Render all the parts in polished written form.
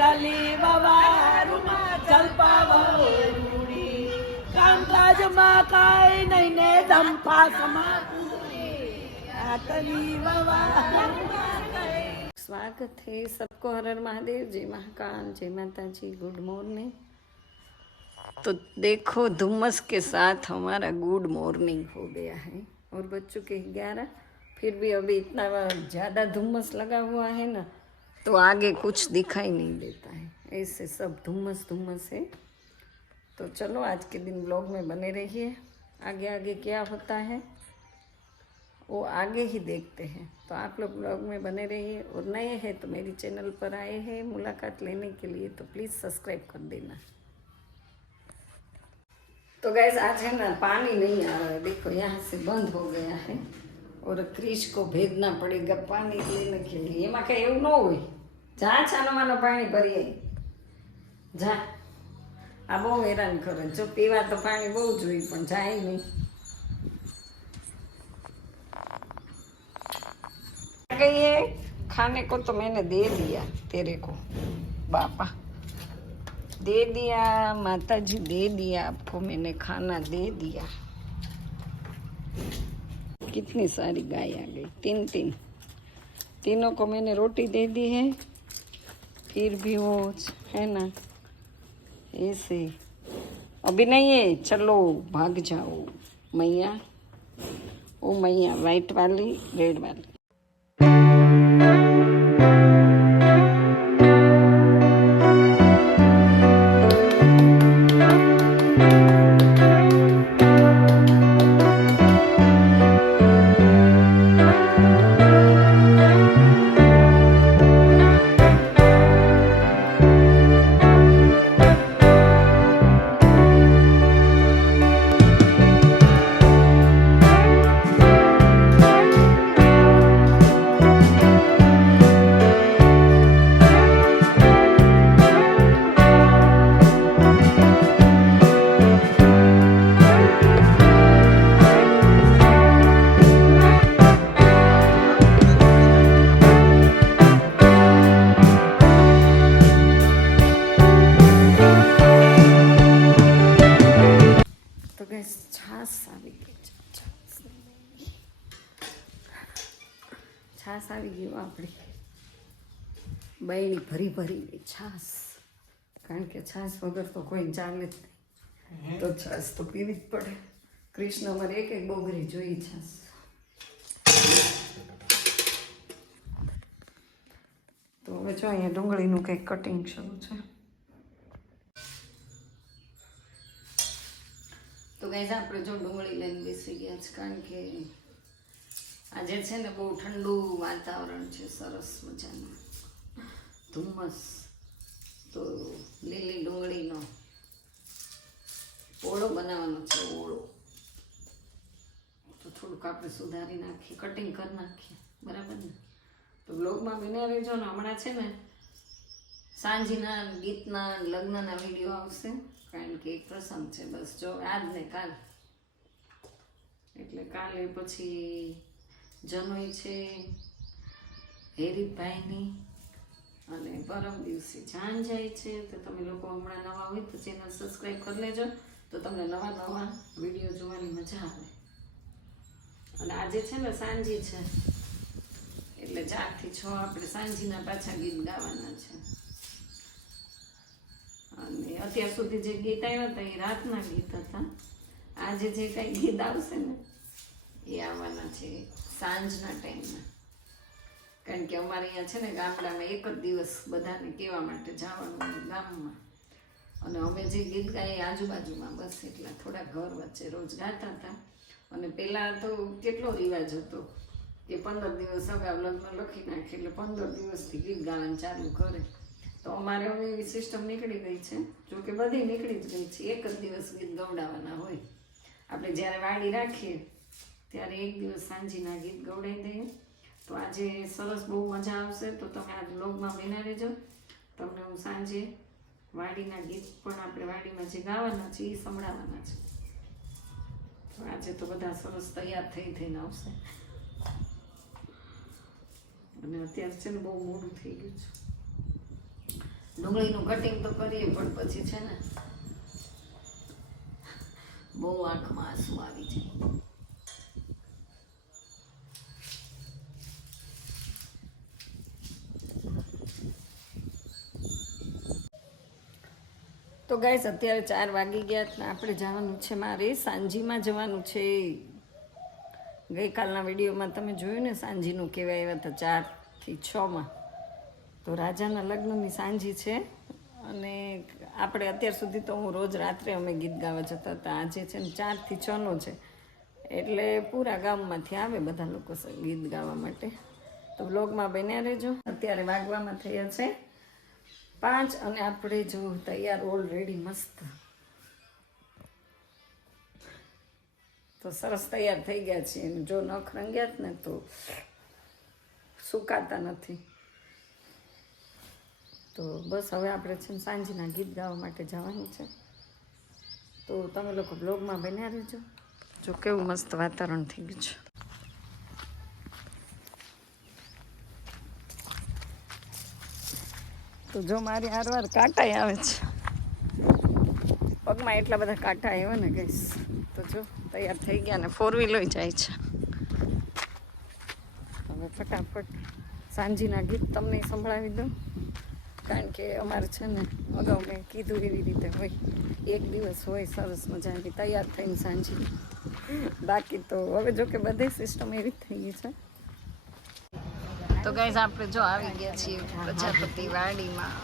આટલી વવારમાં જલપાવડી કામકાજમાં કાંઈ નહીં ને ધંફાસમાં આટલી વવા। स्वागत है सबको, हर हर महादेव, जय महाकाल, जय माता जी, गुड मॉर्निंग। तो देखो धुम्मस के साथ हमारा गुड मॉर्निंग हो गया है और बज चुके 11। फिर भी अभी इतना ज़्यादा धुम्मस लगा हुआ है ना, तो आगे कुछ दिखाई नहीं देता है, ऐसे सब धुम्मस धुम्मस है। तो चलो आज के दिन ब्लॉग में बने रहिए, आगे आगे क्या होता है वो आगे ही देखते हैं। तो आप लोग ब्लॉग में बने रहिए, और नए हैं तो मेरी चैनल पर आए हैं मुलाकात लेने के लिए तो प्लीज़ सब्सक्राइब कर देना। तो गैस आज है ना पानी नहीं आ रहा है, देखो यहाँ से बंद हो गया है और क्रिश को भेजना पड़ेगा पानी लेने के लिए। एमा कहीं એવું ન હોય, જા છાનોમાનો પાણી ભરી આવી, જા। આ બહુ હેરાન કરે, જો પીવા તો પાણી બહુ જોઈએ પણ જાય નહીં। गई है खाने को तो मैंने दे दिया तेरे को, बापा दे दिया, माता जी दे दिया आपको, मैंने खाना दे दिया। कितनी सारी गाय आ गई, तीनों को मैंने रोटी दे दी है, फिर भी वो है ना ऐसे अभी नहीं है। चलो भाग जाओ मैया, वो मैया वाइट वाली रेड वाली। છાસ આવી ગયું આપણી બૈણી ભરી ભરી છાસ, કારણ કે છાસ વગર તો કોઈ ચાલે જ નહીં, તો છાસ તો પીવી જ પડે। કૃષ્ણ અમારે એક એક બોગરી જોઈ છાસ। તો હવે જો અહીંયા ડુંગળીનું કંઈક કટિંગ શરૂ છે। તો ગાઈઝ આપણે જો ડુંગળી લઈને બેસી ગયા છે, કારણ કે આજે છે ને બહુ ઠંડુ વાતાવરણ છે, સરસ મજાનું ધુમ્મસ। તો લીલી ડુંગળીનો ઓળો બનાવવાનો છે, ઓળો તો થોડુંક આપણે સુધારી નાખીએ, કટિંગ કરી નાખીએ, બરાબર ને। તો બ્લોગમાં બન્યા રહેજો ને। હમણાં છે ને સાંજના ગીતના લગ્નના વિડીયો આવશે, કારણ કે એક પ્રસંગ છે, બસ જો આજ ને કાલ, એટલે કાલે પછી જનોઈ છે હેરીભાઈની, અને પરમ દિવસે જાન જાય છે। તો તમે લોકો હમણાં નવા હોય તો ચેનલ સબસ્ક્રાઈબ કરી લેજો, તો તમને નવા નવા વિડીયો જોવાની મજા આવે। અને આજે છે ને સાંજી છે, એટલે 4 થી 6 આપણે સાંજીના પાછા ગીત ગાવાના છે। અને અત્યાર સુધી જે ગીત આવ્યા હતા એ રાતના ગીત હતા, આજે જે કંઈ ગીત આવશે ને એ આવવાના છે સાંજના ટાઈમમાં, કારણ કે અમારે અહીંયા છે ને ગામડામાં એક જ દિવસ બધાને કહેવા માટે જવાનું ગામમાં, અને અમે જે ગીત ગાઈએ આજુબાજુમાં બસ એટલા થોડા ઘર વચ્ચે રોજ ગાતા હતા। અને પહેલાં તો કેટલો રિવાજ હતો કે 15 દિવસ અગાઉ લગ્ન લખી નાખે એટલે 15 દિવસથી ગીત ગાવાનું ચાલુ કરે। તો અમારે હવે એવી સિસ્ટમ નીકળી ગઈ છે, જો કે બધી નીકળી જ ગઈ છે, એક જ દિવસ ગીત ગવડાવવાના હોય। આપણે જ્યારે વાડી રાખીએ ત્યારે એક દિવસ સાંજીના ગીત ગવડાવી દઈએ। તો આજે સરસ બહુ મજા આવશે, તો તમે આ બ્લોગમાં બન્યા રહેજો, તમને હું સાંજે વાડીના ગીત પણ આપણે વાડીમાં જે ગાવાના છે એ સંભળાવવાના છે। તો આજે તો બધા સરસ તૈયાર થઈને આવશે, અને અત્યારે છે ને બહુ મોડું થઈ ગયું છે, ડુંગળીનું કટિંગ તો કરીએ પણ પછી છે ને બહુ આંખમાં આંસુ આવી જાય. તો ગાઈસ અત્યારે 4 વાગી ગયા ને આપણે જવાનું છે, મારે સાંજીમાં જવાનું છે. ગઈકાલના વિડીયોમાં તમે જોયું ને સાંજીનું કેવા આવ્યા હતા 4 થી 6માં. તો રાજાના લગ્નની સાંજી છે અને આપણે અત્યાર સુધી તો હું રોજ રાત્રે અમે ગીત ગાવા જતા હતા. આજે છે ને 4 થી 6નો છે એટલે પૂરા ગામમાંથી આવે બધા લોકો ગીત ગાવા માટે. તો વ્લોગમાં બન્યા રહેજો. અત્યારે વાગવામાં થયા છે 5 અને આપણે જો તૈયાર ઓલરેડી મસ્ત તો સરસ તૈયાર થઈ ગયા છીએ. જો નખ રંગ્યા જ ને તો સુકાતા નથી. તો બસ હવે આપણે છે ને સાંજના ગીત ગાવા માટે જવાનું છે. તો તમે લોકો બ્લોગમાં બન્યા રહેજો. જો કેવું મસ્ત વાતાવરણ થઈ ગયું છે. તો જો મારી હારવાર કાંટા આવે છે પગમાં, એટલા બધા કાંટા આવ્યા ને ગઈશ. તો જો તૈયાર થઈ ગયા ને 4 વ્હીલર જાય છે. હવે ફટાફટ સાંજીના ગીત તમને સંભળાવી દઉં, કારણ કે અમારે છે ને અગાઉ મેં કીધું એવી રીતે હોય, એક દિવસ હોય સરસ મજાની તૈયાર થઈને સાંજી. બાકી તો હવે જો કે બધી સિસ્ટમ એવી જ થઈ ગઈ છે. તો ગાઈસ આપણે જો આવી ગયા છીએ પ્રજાપતિ વાડીમાં.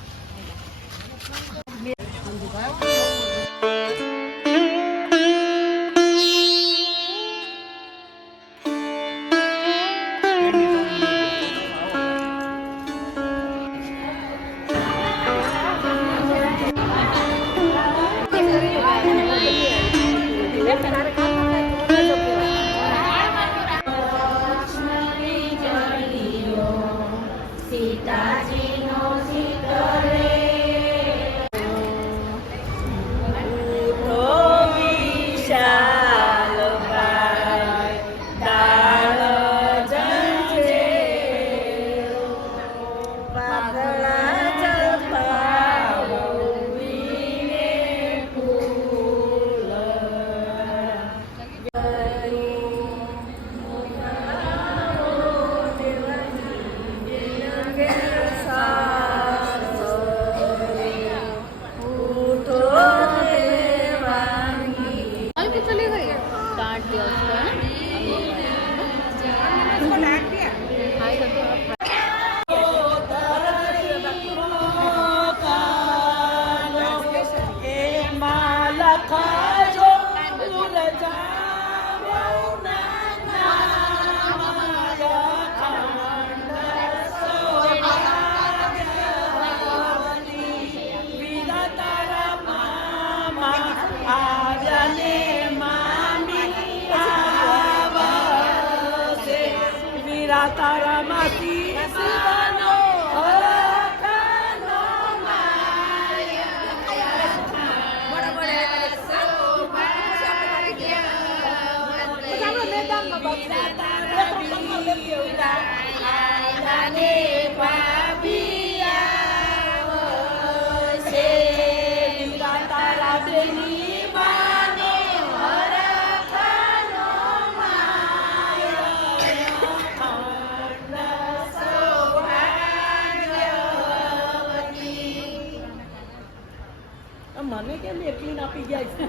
મને કેમ એકલી આપી જાય છે?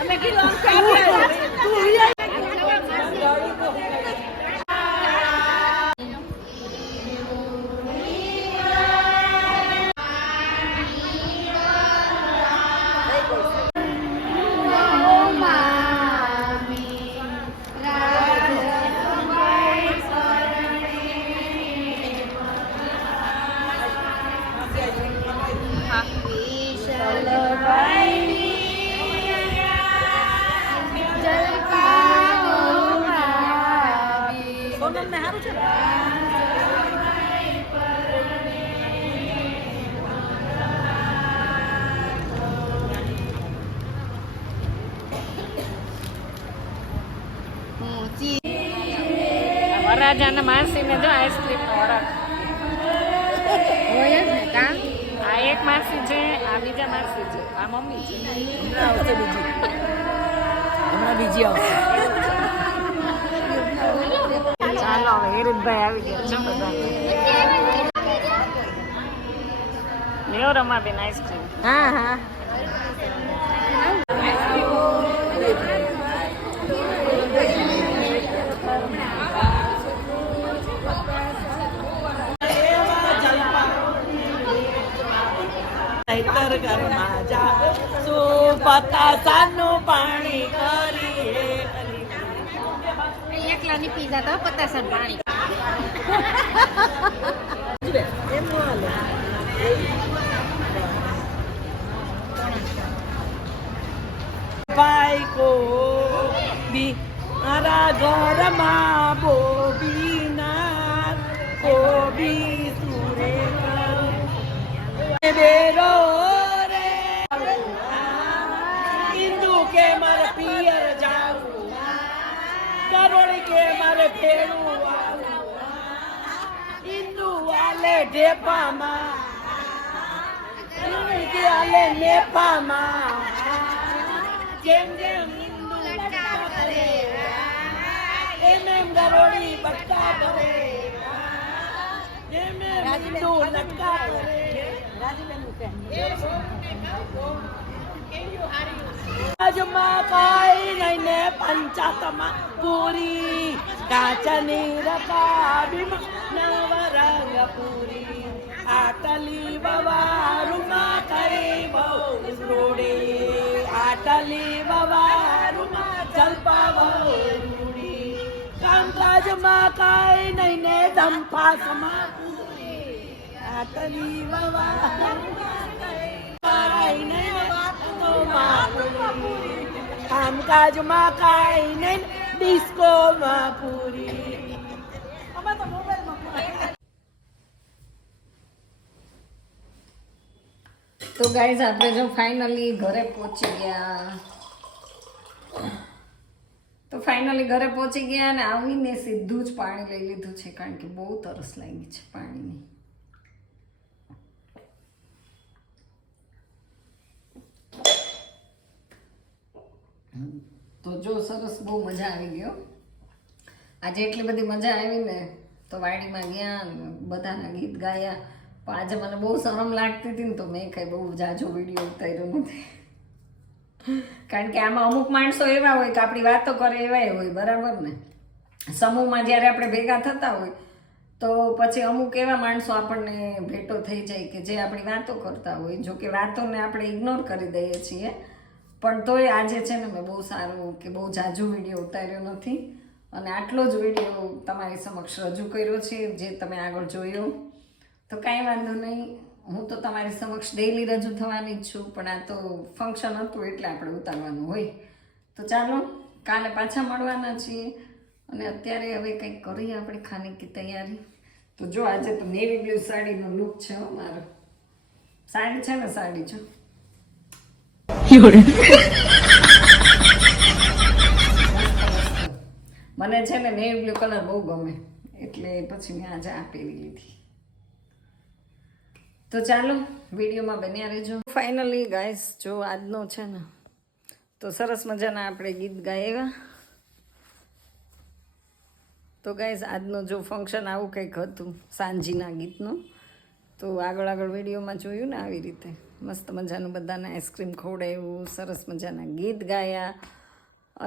અમે કીધું વરરાજાના માસીને જો આઈસ્ક્રીમ નો ઓર્ડર હોય જ ને કા આ એક માસી છે, આ બીજા માસી છે, આ મમ્મી છે. હમણાં આવશે બીજી. હમણાં બીજી આવશે. ચાલો હવે હિરુદભાઈ આવી ગયા છે બધા. લ્યો રમાબેન આઈસ્ક્રીમ. હા હા. પતાસાનું પાણી કરી એકલાની પીઝા તો પતાસન પાણી. ભાઈ કો બી મારા ઘરમાં બોબીના કોબી સુરે બેરો રે ઇન્દુ કે મારે પિયર જાવું કરોડી કે મારે ભેળું આવું ઇન્દુ વાલે ઢેપામાં કે આલે નેપામાં જેમ જેમ ઇન્દુ લટકા કરે એમ એમ ગરોડી બટકા કરે જેમ એમ ઇન્દુ લટકા કરે આજમાં કાઈ નહીં ને પંચાતમાં પૂરી કાચની રકાબીમાં નવરંગ પૂરી આટલી વવારુમાં કઈ બહુ રોડે આટલી વવારુમાં જલપા બહુ રૂડી કામકાજમાં કાઈ નહીં ને ધંફાસમાં પૂરી આટલી વવારુમાં કાઈ નહીં કામકાજમાં કાઈ નહીં ડિસ્કોમાં પૂરી. તો ગાઈઝ આપણે જો ફાઇનલી ઘરે પહોંચી ગયા. તો ફાઇનલી ઘરે પહોંચી ગયા અને આવીને સીધું જ પાણી લઈ લીધું છે કારણ કે બહુ તરસ લાગી છે પાણીની. તો જો સરસ બહુ મજા આવી ગયો આજે. એટલી બધી મજા આવી ને તો વાડીમાં ગયા બધાના ગીત ગાયા. પણ આજે મને બહુ શરમ લાગતી હતી ને તો મેં કંઈ બહુ જાજો વિડીયો ઉતાર્યો નથી કારણ કે આમાં અમુક માણસો એવા હોય કે આપણી વાતો કરે એવાય હોય, બરાબર ને. સમૂહમાં જ્યારે આપણે ભેગા થતા હોય તો પછી અમુક એવા માણસો આપણને ભેટો થઈ જાય કે જે આપણી વાતો કરતા હોય. જો કે વાતોને આપણે ઇગ્નોર કરી દઈએ છીએ પણ તોય આજે છે ને મેં બહુ સારું કે બહુ જાજુ વિડીયો ઉતાર્યો નથી અને આટલો જ વિડીયો તમારી સમક્ષ રજૂ કર્યો છે જે તમે આગળ જોયો. તો કાંઈ વાંધો નહીં, હું તો તમારી સમક્ષ ડેઈલી રજૂ થવાની જ છું પણ આ તો ફંક્શન હતું એટલે આપણે ઉતારવાનું હોય. તો ચાલો કાલે પાછા મળવાના છીએ અને અત્યારે હવે કંઈક કરીએ આપણે ખાને કી તૈયારી. તો જો આજે તો નેવી બ્લુ સાડીનો લુક છે મારો. સાડી છે ને સાડી જો મને છે ને નેવી બ્લુ કલર બહુ ગમે એટલે પછી મેં આજે આ પહેરી લીધી. તો ચાલો વિડીયોમાં બન્યા રહેજો. ફાઇનલી ગાઈસ જો આજનો છે ને તો સરસ મજાના આપણે ગીત ગાયા. તો ગાઈસ આજનો જો ફંક્શન આવું કંઈક હતું સાંજીના ગીતનું. તો આગળ આગળ વિડીયોમાં જોયું ને આવી રીતે મસ્ત મજાનું બધાને આઈસ્ક્રીમ ખવડાવ્યું, સરસ મજાના ગીત ગાયા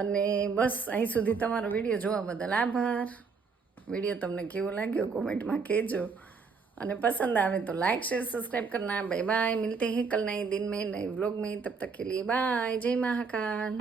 અને બસ અહીં સુધી તમારો વિડીયો જોવા બદલ આભાર. વિડીયો તમને કેવો લાગ્યો કોમેન્ટમાં કહેજો અને पसंद आवे तो लाइक शेयर सब्सक्राइब करना. बाय बाय, मिलते हैं कल नए दिन में नए व्लॉग में. तब तक के लिए बाय. जय महाकाल.